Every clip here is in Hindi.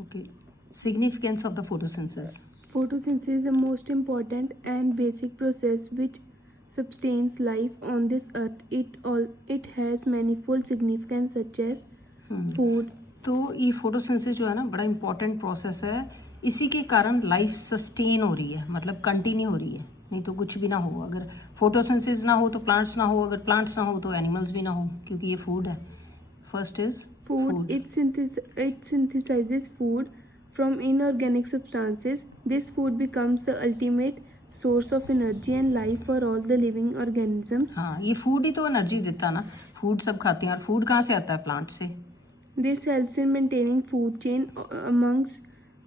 Okay. Significance of the photosynthesis. Photosynthesis is the most important and basic process which sustains life on this earth. It has manifold significance such as food. तो ये फोटोसिंथेसिस जो है ना बड़ा इंपॉर्टेंट प्रोसेस है. इसी के कारण लाइफ सस्टेन हो रही है, मतलब कंटिन्यू हो रही है. नहीं तो कुछ भी ना हो. अगर फोटोसिंथेसिस ना हो तो प्लांट्स ना हो, अगर प्लांट्स ना हो तो एनिमल्स भी ना हो, क्योंकि ये फूड है. First is Food. It synthesizes food from inorganic substances. This food becomes the ultimate source of energy and life for all the living organisms. हाँ, ये फूड ही तो एनर्जी देता है ना. फूड सब खाते हैं, और फूड कहाँ से आता है? प्लांट से. This helps in maintaining food chain amongst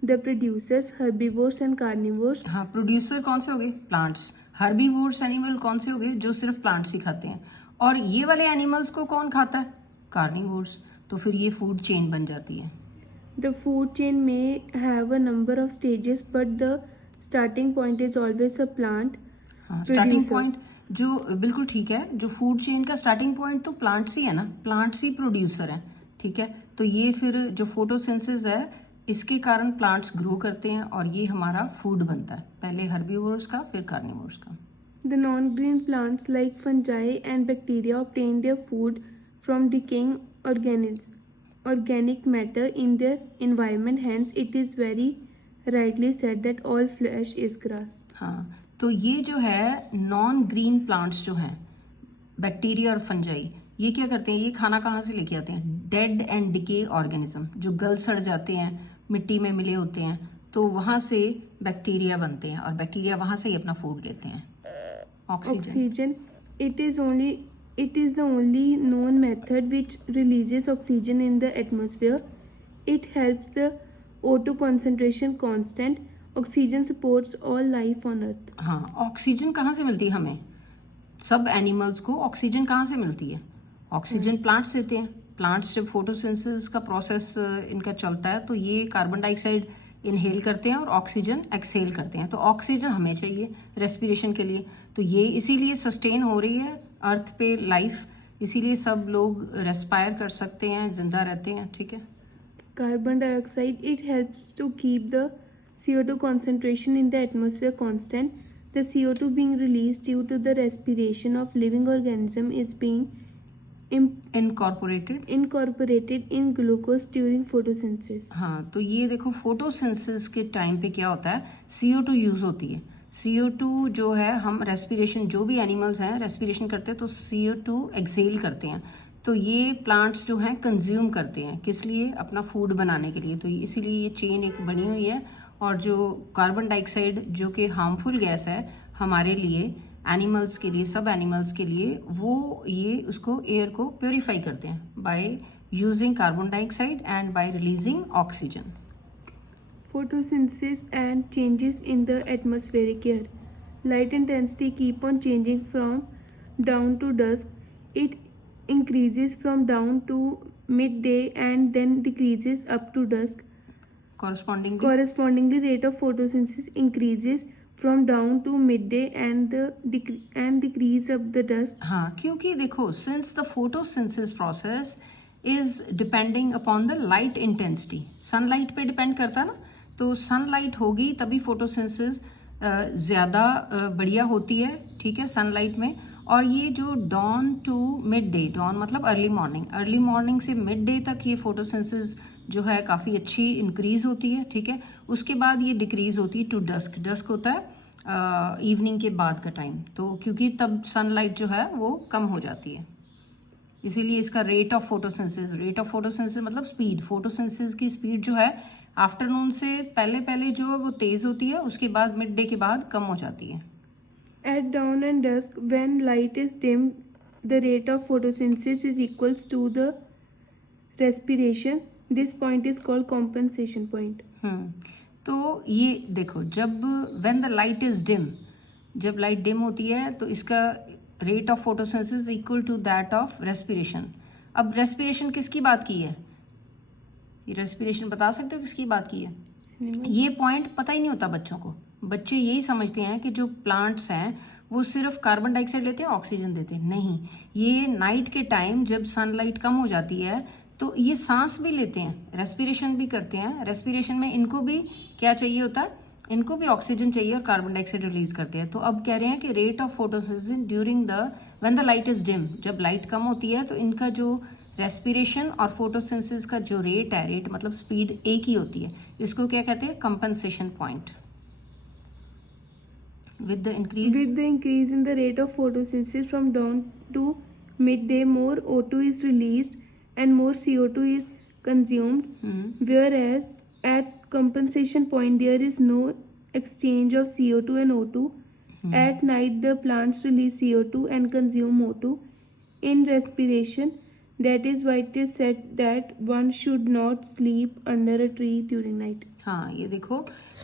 the producers, herbivores and carnivores. हाँ, प्रोड्यूसर कौन से हो गए? प्लांट्स. हर्बीवोर्स एनिमल कौन से हो गए? जो सिर्फ प्लांट्स ही खाते हैं. और ये वाले एनिमल्स को कौन खाता है? कार्निवोर्स. तो फिर ये फूड चेन बन जाती है. The food chain may have a number of stages, but the starting point is always a plant. हाँ, स्टार्टिंग Producer. पॉइंट जो बिल्कुल ठीक है. जो फूड चेन का स्टार्टिंग पॉइंट तो प्लांट्स ही है ना. प्लांट्स ही प्रोड्यूसर है. ठीक है. तो ये फिर जो फोटोसिंथेसिस है, इसके कारण प्लांट्स ग्रो करते हैं और ये हमारा फूड बनता है. पहले हर्बीवोर्स का, फिर कार्निवोर्स का. The non-green plants like fungi and bacteria obtain their food from decaying organic matter in their environment. Hence, it is very rightly said that all flesh is grass. हाँ, तो ये जो है नॉन ग्रीन प्लांट्स जो हैं, बैक्टीरिया और फंजाई, ये क्या करते हैं? ये खाना कहाँ से लेके आते हैं? डेड एंड डिके ऑर्गेनिज्म, जो गल सड़ जाते हैं, मिट्टी में मिले होते हैं, तो वहाँ से बैक्टीरिया बनते हैं और बैक्टीरिया वहाँ से ही अपना फूड लेते हैं. Oxygen. It is the only known method which releases oxygen in the atmosphere. It helps the O2 concentration constant. Oxygen supports all life on earth. हाँ, ऑक्सीजन कहाँ से मिलती है हमें? सब एनिमल्स को ऑक्सीजन कहाँ से मिलती है? ऑक्सीजन प्लांट्स देते हैं. प्लांट्स जब फोटोसिंथेसिस का प्रोसेस इनका चलता है तो ये कार्बन डाइऑक्साइड इनहेल करते हैं और ऑक्सीजन एक्सहेल करते हैं. तो ऑक्सीजन हमें चाहिए रेस्पिरेशन के लिए. तो ये इसीलिए सस्टेन हो रही है अर्थ पे लाइफ. इसीलिए सब लोग रेस्पायर कर सकते हैं, जिंदा रहते हैं. ठीक है. Carbon dioxide, it helps to keep the CO2 concentration in the atmosphere constant. The CO2 being released due to the respiration of living organism is being incorporated in glucose during photosynthesis. हाँ, तो ये देखो फोटोसिंथेसिस के टाइम पे क्या होता है? CO2 यूज होती है. CO2 जो है, हम रेस्पिरेशन, जो भी एनिमल्स हैं रेस्पिरेशन करते हैं तो CO2 एक्सहेल करते हैं. तो ये प्लांट्स जो हैं कंज्यूम करते हैं. किस लिए? अपना फूड बनाने के लिए. तो इसीलिए ये चेन एक बनी हुई है. और जो कार्बन डाइऑक्साइड जो कि हार्मफुल गैस है हमारे लिए, एनिमल्स के लिए, सब एनिमल्स के लिए, वो ये उसको एयर को प्योरीफाई करते हैं by using carbon dioxide and bye releasing oxygen. Photosynthesis and changes in the atmospheric air. Light intensity keep on changing from dawn to dusk. It increases from dawn to midday and then decreases up to dusk. Correspondingly, rate of photosynthesis increases from dawn to midday and decrease of the dusk. हाँ, क्योंकि देखो, since the photosynthesis process is depending upon the light intensity, sunlight पे depend करता है ना. तो सनलाइट होगी तभी फोटोसिंथेसिस ज़्यादा बढ़िया होती है. ठीक है, सनलाइट में. और ये जो dawn to midday, dawn मतलब अर्ली मॉर्निंग से मिड डे तक ये फोटोसिंथेसिस जो है काफ़ी अच्छी इंक्रीज होती है. ठीक है. उसके बाद ये डिक्रीज होती है टू डस्क. डस्क होता है इवनिंग के बाद का टाइम. तो क्योंकि तब सनलाइट जो है वो कम हो जाती है, इसीलिए इसका रेट ऑफ फोटोसिंथेसिस मतलब स्पीड. फोटोसिंथेसिस की स्पीड जो है आफ्टरनून से पहले जो है वो तेज होती है, उसके बाद मिड डे के बाद कम हो जाती है. At dawn and dusk, when light is dim, the rate of photosynthesis is equals to the respiration. This point is called compensation point. तो ये देखो, जब when the light is dim, जब लाइट डिम होती है तो इसका rate of photosynthesis equal to that of respiration. अब रेस्पिरेशन किसकी बात की है? ये रेस्पिरेशन बता सकते हो किसकी बात की है? ये पॉइंट पता ही नहीं होता बच्चों को. बच्चे यही समझते हैं कि जो प्लांट्स हैं वो सिर्फ कार्बन डाइऑक्साइड लेते हैं, ऑक्सीजन देते हैं. नहीं, ये नाइट के टाइम जब सनलाइट कम हो जाती है तो ये सांस भी लेते हैं, रेस्पिरेशन भी करते हैं। रेस्पिरेशन में इनको भी क्या चाहिए होता है, इनको भी ऑक्सीजन चाहिए और कार्बन डाइऑक्साइड रिलीज करते हैं। तो अब कह रहे हैं कि rate of photosynthesis during the when the light is dim, जब लाइट कम होती है तो इनका जो रेस्पिरेशन और फोटोसिंथेसिस का जो रेट है, रेट मतलब स्पीड एक ही होती है, इसको क्या कहते हैं, compensation point. With the increase in the rate of photosynthesis from dawn to midday, more O2 is released and more CO2 is consumed. Whereas at compensation point there is no exchange of CO2 and O2. At night the plants release CO2 and consume O2 in respiration. That is why it is said that one should not sleep under a tree during night. हाँ, ये देखो,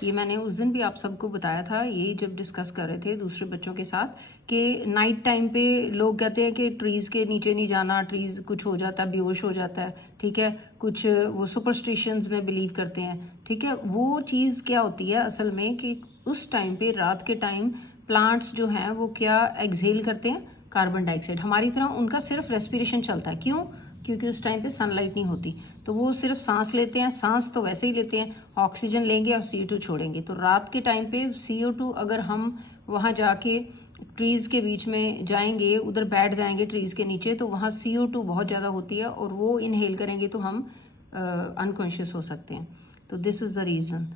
ये मैंने उस दिन भी आप सबको बताया था, ये जब डिस्कस कर रहे थे दूसरे बच्चों के साथ कि नाइट टाइम पे लोग कहते हैं कि ट्रीज के नीचे नहीं जाना, ट्रीज कुछ हो जाता है, बेहोश हो जाता है, ठीक है, कुछ वो सुपरस्टिशंस में बिलीव करते हैं, ठीक है। वो चीज क्या होती है असल में कि उस टाइम पे, रात के टाइम, प्लांट्स जो हैं वो क्या एक्सहेल करते हैं, कार्बन डाइऑक्साइड। हमारी तरह उनका सिर्फ रेस्पिरेशन चलता है, क्यों, क्योंकि उस टाइम पे सनलाइट नहीं होती, तो वो सिर्फ सांस लेते हैं। सांस तो वैसे ही लेते हैं, ऑक्सीजन लेंगे और CO2 छोड़ेंगे। तो रात के टाइम पे CO2 अगर हम वहां जाके ट्रीज के बीच में जाएंगे, उधर बैठ जाएंगे ट्रीज के नीचे, तो वहां CO2 बहुत ज्यादा होती है और वो इनहेल करेंगे तो हम अनकॉन्शियस हो सकते हैं। तो दिस इज द रीजन,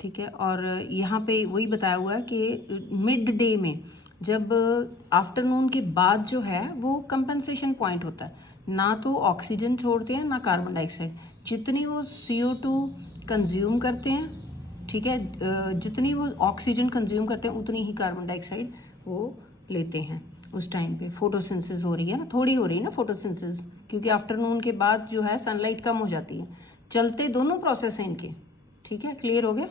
ठीक है। और यहाँ पे वही बताया हुआ है कि मिड डे में, जब आफ्टरनून के बाद जो है वो कंपनसेशन पॉइंट होता है, ना तो ऑक्सीजन छोड़ते हैं ना कार्बन डाइऑक्साइड। जितनी वो CO2 कंज्यूम करते हैं, ठीक है, जितनी वो ऑक्सीजन कंज्यूम करते हैं उतनी ही कार्बन डाइऑक्साइड वो लेते हैं। उस टाइम पे फोटोसिंथेसिस हो रही है ना, थोड़ी हो रही है ना फोटोसिंथेसिस, क्योंकि आफ्टरनून के बाद जो है सनलाइट कम हो जाती है। चलते दोनों प्रोसेस हैं इनके, ठीक है। क्लियर हो गया।